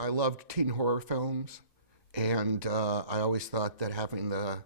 I loved teen horror films, and I always thought that having the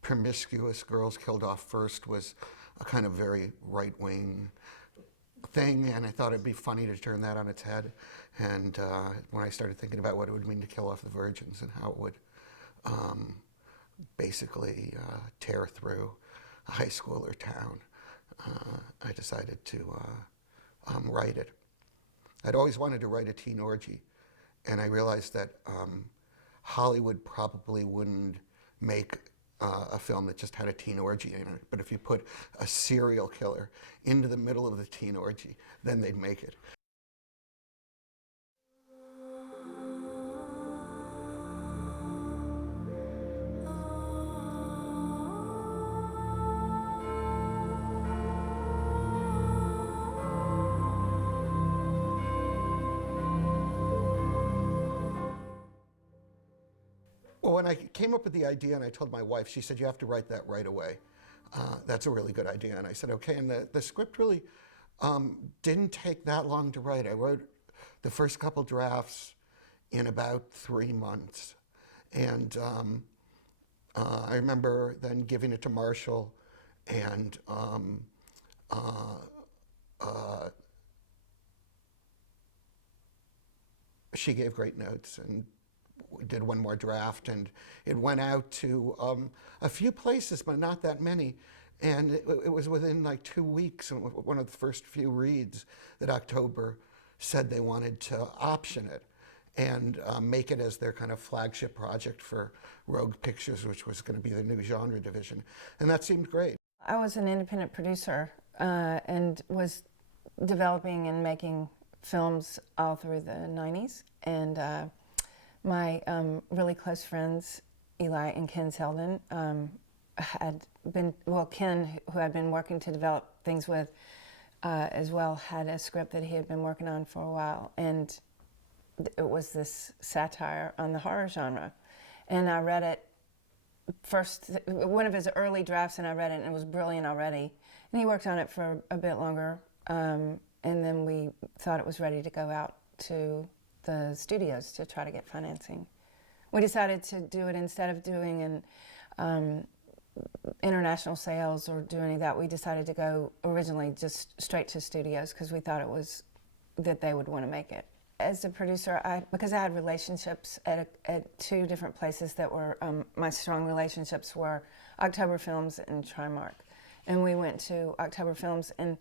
promiscuous girls killed off first was a kind of very right-wing thing, and I thought it'd be funny to turn that on its head. And when I started thinking about what it would mean to kill off the virgins and how it would basically tear through a high school or town, I decided to write it. I'd always wanted to write a teen orgy, and I realized that Hollywood probably wouldn't make a film that just had a teen orgy in it. But if you put a serial killer into the middle of the teen orgy, then they'd make it. Well, when I came up with the idea and I told my wife, she said, "You have to write that right away. That's a really good idea." And I said, "Okay." And the script really didn't take that long to write. I wrote the first couple drafts in about 3 months. And I remember then giving it to Marshall, and she gave great notes, and we did one more draft, and it went out to a few places, but not that many. And it was within like 2 weeks, and one of the first few reads, that October said they wanted to option it and make it as their kind of flagship project for Rogue Pictures, which was going to be the new genre division. And that seemed great. I was an independent producer and was developing and making films all through the 90s. And my really close friends, Eli and Ken Selden, had been, well, Ken, who I'd been working to develop things with as well, had a script that he had been working on for a while. And it was this satire on the horror genre. And I read it first, one of his early drafts, and I read it, and it was brilliant already. And he worked on it for a bit longer. And then we thought it was ready to go out to the studios to try to get financing. We decided to do it instead of doing an international sales or do any of that. We decided to go originally just straight to studios because we thought it was that they would want to make it. As a producer, because I had relationships at 2 different places that were, my strong relationships were October Films and Trimark. And we went to October Films, and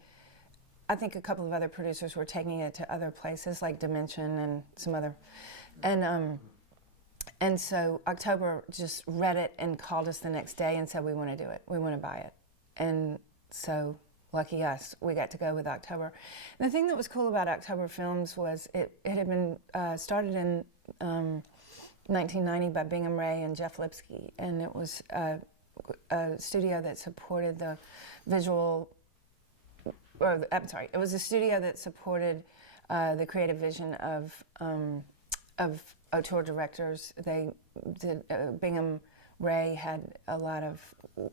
I think a couple of other producers were taking it to other places like Dimension and some other, and so October just read it and called us the next day and said, "We want to do it, we want to buy it." And so, lucky us, we got to go with October. And the thing that was cool about October Films was it had been started in 1990 by Bingham Ray and Jeff Lipsky, and it was a studio that supported the visual. I'm sorry, it was a studio that supported the creative vision of auteur directors. They did, Bingham Ray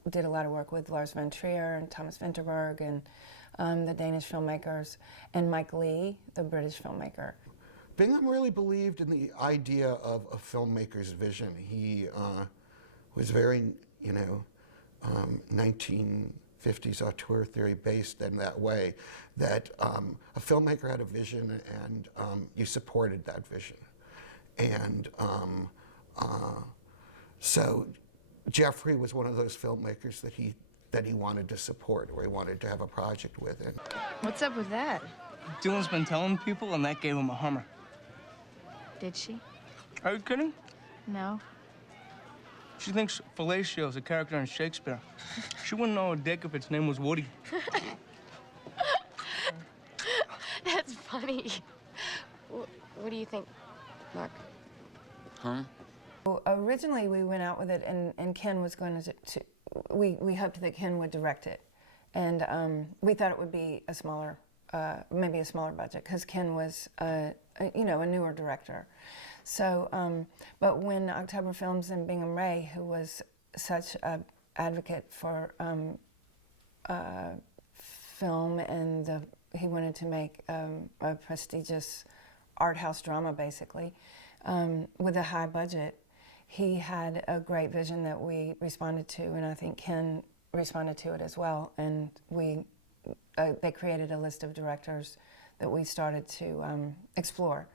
did a lot of work with Lars von Trier and Thomas Vinterberg and the Danish filmmakers, and Mike Leigh, the British filmmaker. Bingham really believed in the idea of a filmmaker's vision. He was very, 1950s auteur theory based in that way, that a filmmaker had a vision and you supported that vision. And so Jeffrey was one of those filmmakers that he wanted to support, or he wanted to have a project with. And what's up with that? Dylan's been telling people, and that gave him a Hummer. Did she? Are you kidding? No. She thinks fellatio is a character in Shakespeare. She wouldn't know a dick if its name was Woody. That's funny. What do you think, Mark? Huh? Well, originally, we went out with it, and Ken was going to we hoped that Ken would direct it. And we thought it would be a smaller, maybe a smaller budget, because Ken was, a newer director. So, but when October Films and Bingham Ray, who was such an advocate for film, and he wanted to make a prestigious art house drama, basically, with a high budget, he had a great vision that we responded to, and I think Ken responded to it as well. And they created a list of directors that we started to explore.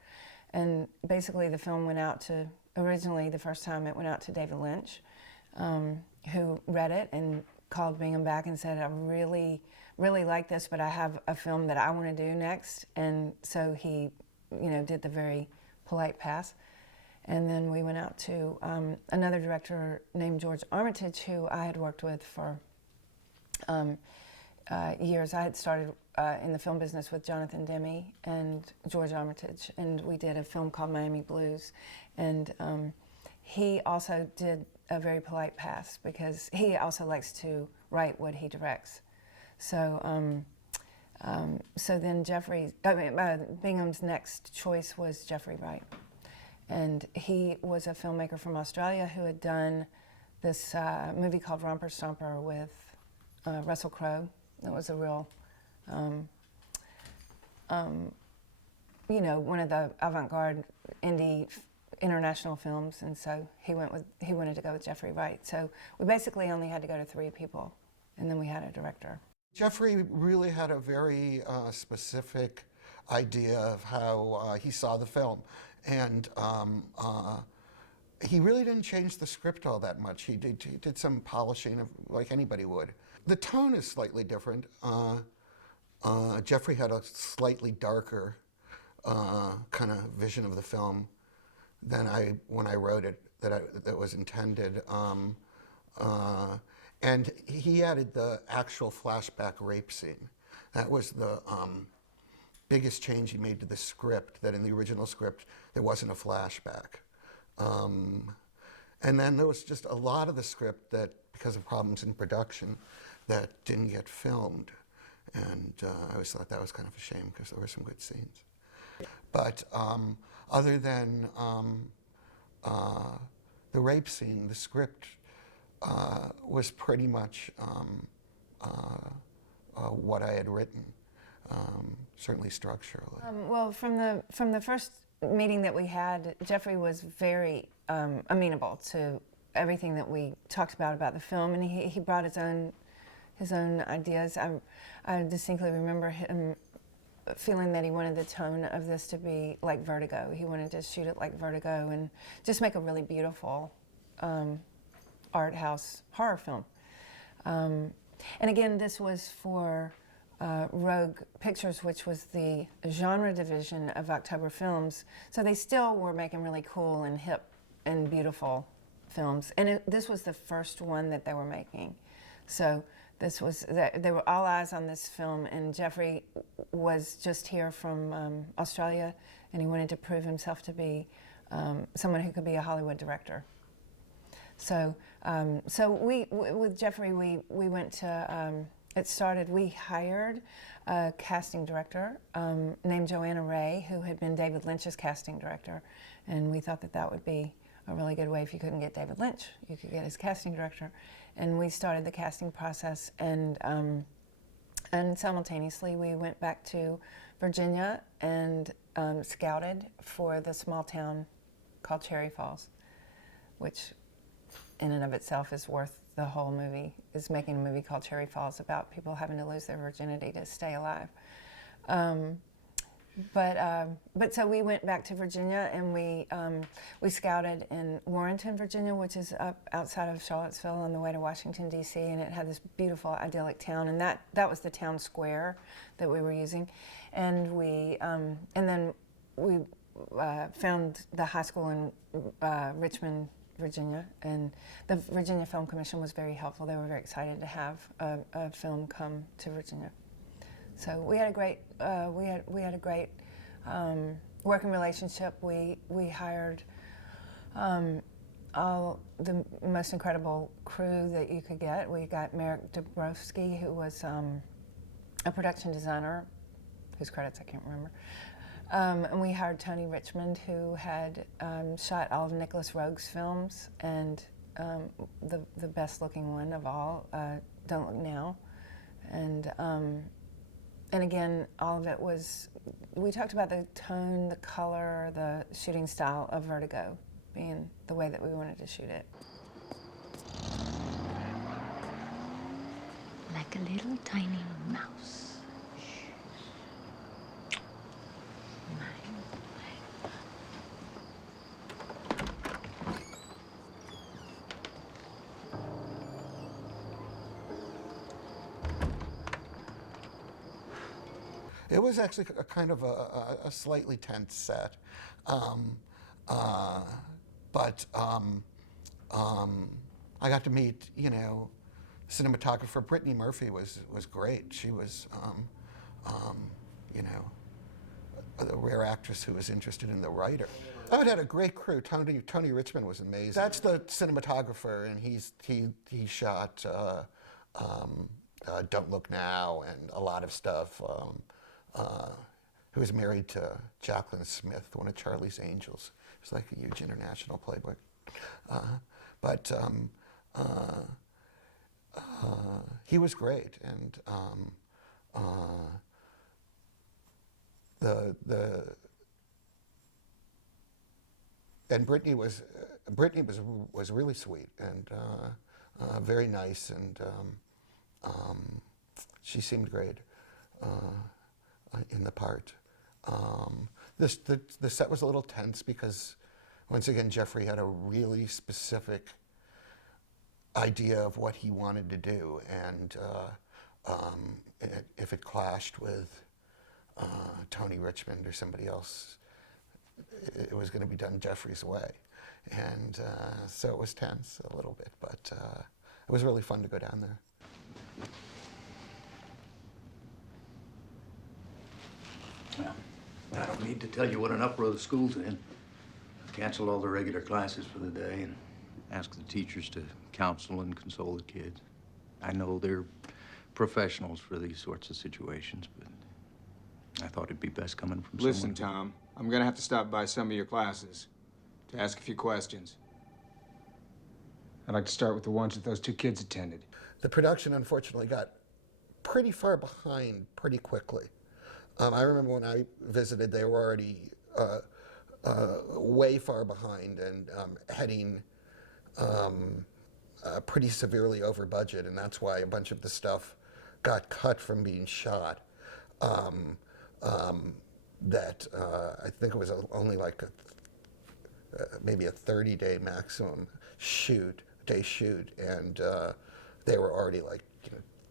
And basically the film went out to, originally the first time it went out to David Lynch, who read it and called Bingham back and said, I really, really like this, but I have a film that I want to do next. And so he, did the very polite pass. And then we went out to another director named George Armitage, who I had worked with for years. I had started in the film business with Jonathan Demme and George Armitage, and we did a film called Miami Blues. And he also did a very polite pass because he also likes to write what he directs. So, so then Bingham's next choice was Jeffrey Wright. And he was a filmmaker from Australia who had done this movie called Romper Stomper with Russell Crowe. It was a real, one of the avant-garde indie international films, and so he wanted to go with Jeffrey Wright. So we basically only had to go to 3 people, and then we had a director. Jeffrey really had a very specific idea of how he saw the film. And he really didn't change the script all that much. He did some polishing of, like anybody would. The tone is slightly different. Jeffrey had a slightly darker kind of vision of the film than when I wrote it, that was intended. And he added the actual flashback rape scene. That was the biggest change he made to the script, that in the original script there wasn't a flashback. And then there was just a lot of the script that, because of problems in production, that didn't get filmed. And I always thought that was kind of a shame because there were some good scenes. But other than the rape scene, the script was pretty much what I had written. Certainly structurally. Well, from the first meeting that we had, Jeffrey was very amenable to everything that we talked about the film, and he brought his own ideas. I distinctly remember him feeling that he wanted the tone of this to be like Vertigo. He wanted to shoot it like Vertigo and just make a really beautiful art house horror film. And again, this was for Rogue Pictures, which was the genre division of October Films. So they still were making really cool and hip and beautiful films. And this was the first one that they were making. So they were all eyes on this film, and Jeffrey was just here from Australia, and he wanted to prove himself to be someone who could be a Hollywood director. So, with Jeffrey, we went to, we hired a casting director named Joanna Ray, who had been David Lynch's casting director, and we thought that would be a really good way. If you couldn't get David Lynch, you could get his casting director. And we started the casting process, and simultaneously we went back to Virginia and scouted for the small town called Cherry Falls, which in and of itself is worth the whole movie, is making a movie called Cherry Falls about people having to lose their virginity to stay alive. But so we went back to Virginia, and we scouted in Warrenton, Virginia, which is up outside of Charlottesville on the way to Washington, D.C., and it had this beautiful, idyllic town, and that was the town square that we were using. And then we found the high school in Richmond, Virginia, and the Virginia Film Commission was very helpful. They were very excited to have a film come to Virginia. So we had a great working relationship. We hired all the most incredible crew that you could get. We got Merrick Dabrowski, who was a production designer, whose credits I can't remember. And we hired Tony Richmond, who had shot all of Nicholas Roeg's films, and the best looking one of all, Don't Look Now. And again, all of it was we talked about the tone, the color, the shooting style of Vertigo being the way that we wanted to shoot it. Like a little tiny mouse. It was actually a kind of a slightly tense set, but I got to meet, cinematographer Brittany Murphy was great. She was, a rare actress who was interested in the writer. Oh, it had a great crew. Tony Richmond was amazing. That's the cinematographer, and he shot Don't Look Now and a lot of stuff. Who was married to Jacqueline Smith, one of Charlie's Angels. It was like a huge international playboy. But he was great, and and Brittany was really sweet and very nice, and she seemed great in the part. The set was a little tense because, once again, Jeffrey had a really specific idea of what he wanted to do, and if it clashed with Tony Richmond or somebody else, it was going to be done Jeffrey's way. And so it was tense a little bit, but it was really fun to go down there. Well, I don't need to tell you what an uproar the school's in. Cancel all the regular classes for the day and ask the teachers to counsel and console the kids. I know they're professionals for these sorts of situations, but I thought it'd be best coming from Listen, someone. Tom, I'm gonna have to stop by some of your classes to ask a few questions. I'd like to start with the ones that those two kids attended. The production, unfortunately, got pretty far behind pretty quickly. I remember when I visited, they were already way far behind and heading pretty severely over budget, and that's why a bunch of the stuff got cut from being shot. That I think it was only like maybe a 30-day maximum day shoot, and they were already like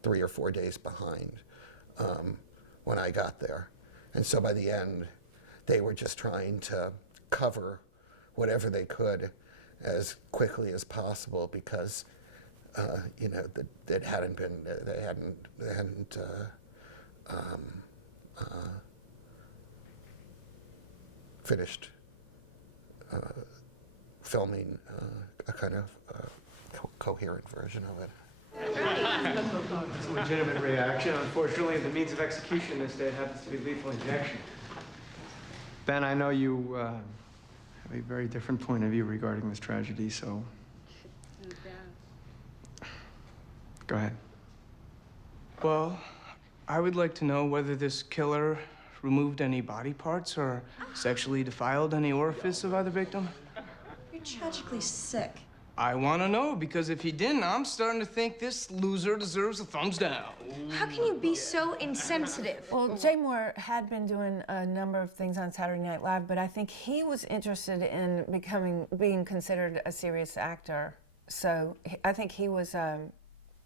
3 or 4 days behind when I got there. And so by the end, they were just trying to cover whatever they could as quickly as possible because they hadn't finished filming a kind of coherent version of it. It's a legitimate reaction. Unfortunately, the means of execution in this state happens to be lethal injection. Ben, I know you have a very different point of view regarding this tragedy, so... Go ahead. Well, I would like to know whether this killer removed any body parts or sexually defiled any orifice of either victim. You're tragically sick. I want to know, because if he didn't, I'm starting to think this loser deserves a thumbs down. How can you be so insensitive? Well, Jay Moore had been doing a number of things on Saturday Night Live, but I think he was interested in being considered a serious actor. So I think he was, and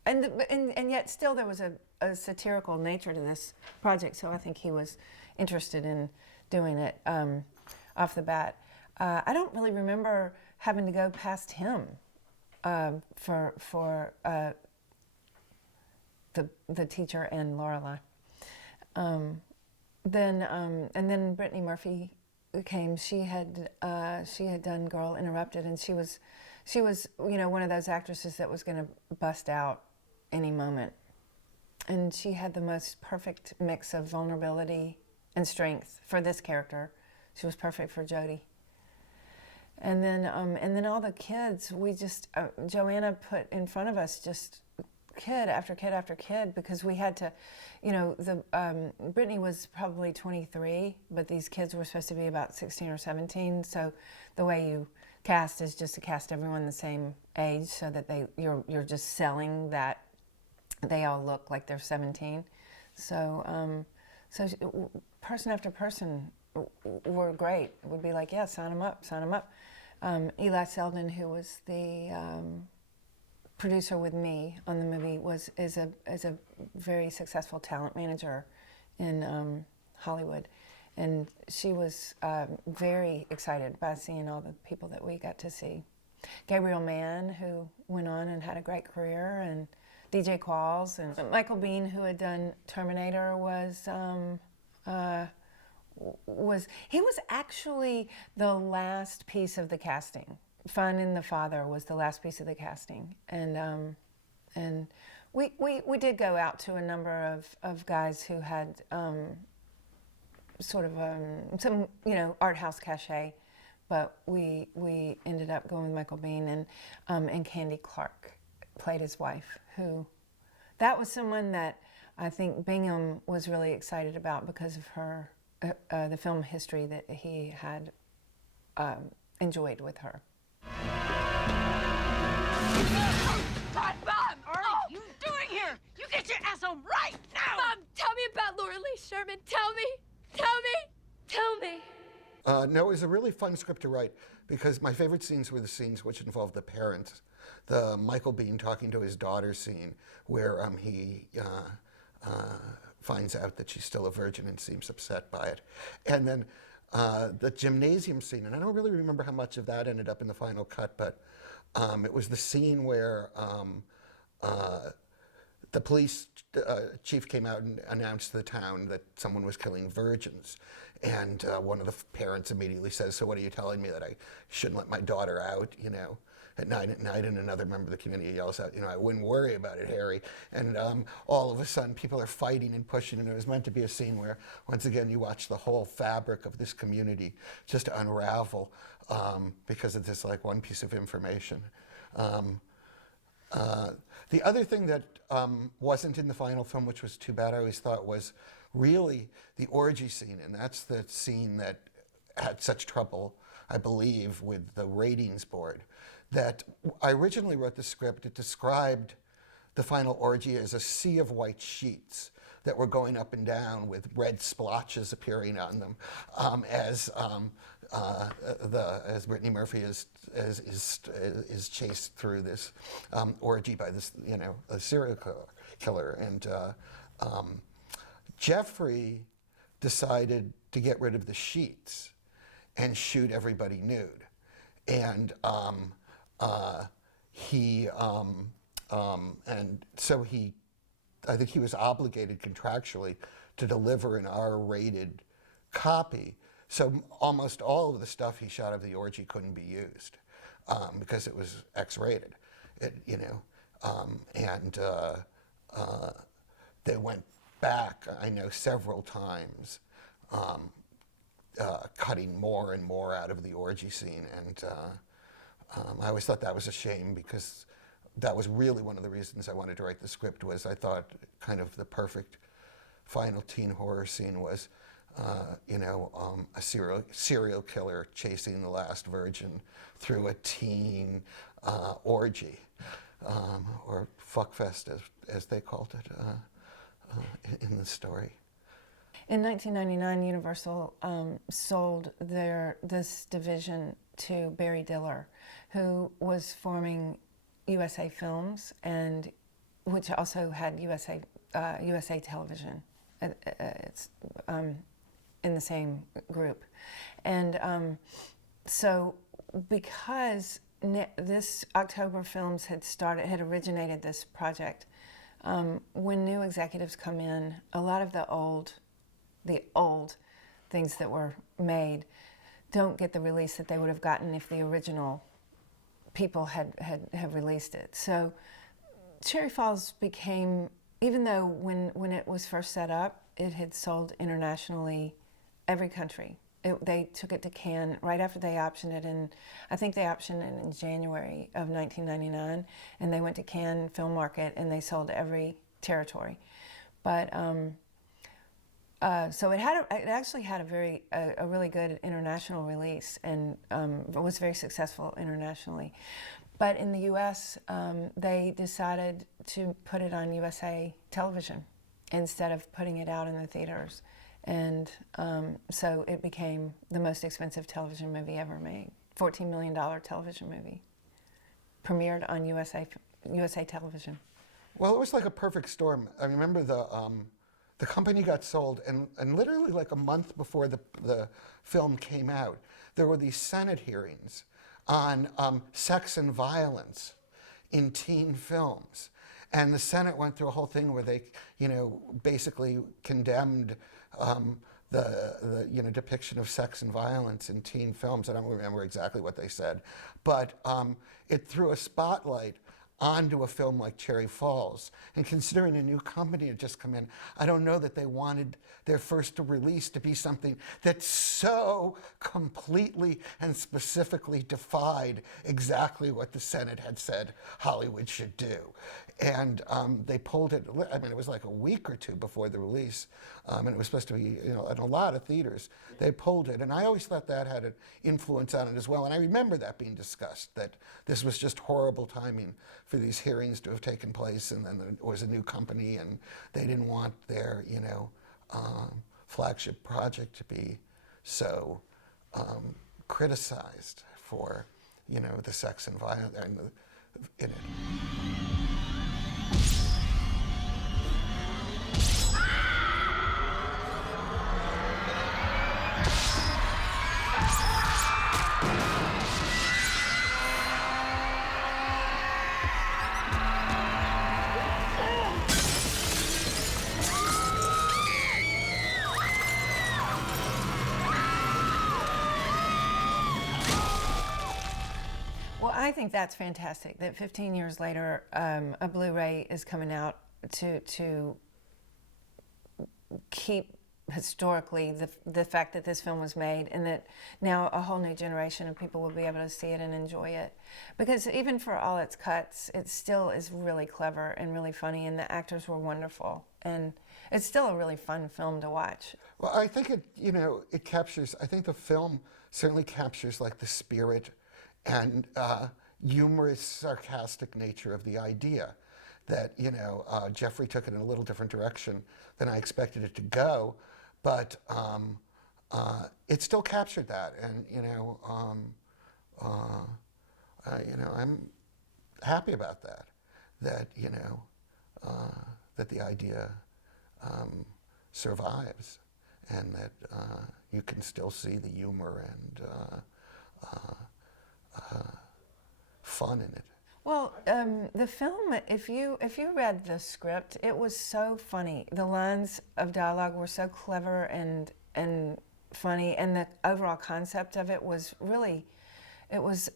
yet still there was a satirical nature to this project. So I think he was interested in doing it off the bat. I don't really remember having to go past him for the teacher and Lorelai. And then Brittany Murphy came. She had done Girl Interrupted, and she was one of those actresses that was going to bust out any moment. And she had the most perfect mix of vulnerability and strength for this character. She was perfect for Jodie. And then all the kids, we just, Joanna put in front of us just kid after kid after kid, because we had to, you know, Brittany was probably 23, but these kids were supposed to be about 16 or 17. So the way you cast is just to cast everyone the same age, so that you're just selling that they all look like they're 17. So person after person were great. It would be like, yeah, sign them up, sign them up. Eli Selden, who was the producer with me on the movie, is a very successful talent manager in Hollywood, and she was very excited by seeing all the people that we got to see. Gabriel Mann, who went on and had a great career, and DJ Qualls, and Michael Biehn, who had done Terminator, he was actually the last piece of the casting. Finding the Father was the last piece of the casting, and we did go out to a number of guys who had sort of some, you know, art house cachet, but we ended up going with Michael Biehn, and Candy Clark played his wife, that was someone that I think Bingham was really excited about because of her the film history that he had enjoyed with her. God, Mom! What are you doing here? You get your ass home right now! Mom, tell me about Laura Lee Sherman. Tell me. No, it was a really fun script to write, because my favorite scenes were the scenes which involved the parents. The Michael Biehn talking to his daughter scene, where he finds out that she's still a virgin and seems upset by it. And then the gymnasium scene, and I don't really remember how much of that ended up in the final cut, but it was the scene where the police chief came out and announced to the town that someone was killing virgins. And one of the parents immediately says, "So what are you telling me, that I shouldn't let my daughter out, you know, at night?" And another member of the community yells out, "You know, I wouldn't worry about it, Harry." And all of a sudden, people are fighting and pushing, and it was meant to be a scene where, once again, you watch the whole fabric of this community just unravel because of this, like, one piece of information. The other thing that wasn't in the final film, which was too bad, I always thought, was really the orgy scene, and that's the scene that had such trouble, I believe, with the ratings board. That I originally wrote the script, it described the final orgy as a sea of white sheets that were going up and down with red splotches appearing on them, as Brittany Murphy is chased through this orgy by this, you know, a serial killer. And Jeffrey decided to get rid of the sheets and shoot everybody nude, and so I think he was obligated contractually to deliver an R-rated copy. So almost all of the stuff he shot of the orgy couldn't be used because it was X-rated, you know. They went back, I know, several times, cutting more and more out of the orgy scene. And I always thought that was a shame, because that was really one of the reasons I wanted to write the script. Was I thought kind of the perfect final teen horror scene was, you know, a serial killer chasing the last virgin through a teen orgy, or fuckfest, as they called it in the story. In 1999, Universal sold this division to Barry Diller, who was forming USA Films, and which also had USA Television. It's in the same group, and so because this October Films had originated this project, when new executives come in, a lot of the old things that were made don't get the release that they would have gotten if the original people had released it. So Cherry Falls became, even though when it was first set up, it had sold internationally, every country They took it to Cannes right after they optioned it in, I think they optioned it in January of 1999, and they went to Cannes Film Market and they sold every territory. But so it actually had a really good international release, and it was very successful internationally. But in the U.S., they decided to put it on USA television instead of putting it out in the theaters. And so it became the most expensive television movie ever made. $14 million television movie. Premiered on USA television. Well, it was like a perfect storm. I remember the company got sold, and literally like a month before the film came out, there were these Senate hearings on sex and violence in teen films. And the Senate went through a whole thing where they, basically condemned the depiction of sex and violence in teen films. I don't remember exactly what they said, but it threw a spotlight onto a film like Cherry Falls. And considering a new company had just come in, I don't know that they wanted their first release to be something that so completely and specifically defied exactly what the Senate had said Hollywood should do. And they pulled it, I mean, it was like a week or two before the release, and it was supposed to be, in a lot of theaters. They pulled it, and I always thought that had an influence on it as well. And I remember that being discussed, that this was just horrible timing for these hearings to have taken place, and then there was a new company, and they didn't want their, flagship project to be so criticized for, the sex and violence in it. Well, I think that's fantastic that 15 years later, a Blu-ray is coming out to keep historically the fact that this film was made, and that now a whole new generation of people will be able to see it and enjoy it. Because even for all its cuts, it still is really clever and really funny, and the actors were wonderful. And it's still a really fun film to watch. Well, I think it captures, I think the film certainly captures like the spirit and humorous, sarcastic nature of the idea that, Jeffrey took it in a little different direction than I expected it to go, but it still captured that. And, I'm happy about that, that the idea survives, and that you can still see the humor and fun in it. Well, the film, if you read the script, it was so funny. The lines of dialogue were so clever and funny, and the overall concept of it was really, it was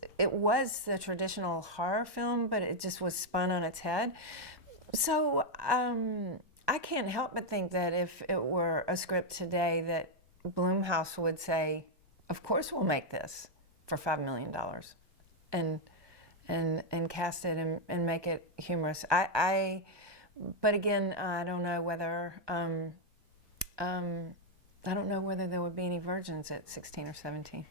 the traditional horror film, but it just was spun on its head. So I can't help but think that if it were a script today, that Blumhouse would say, of course we'll make this for $5 million. And cast it and make it humorous. But again, I don't know whether there would be any virgins at 16 or 17.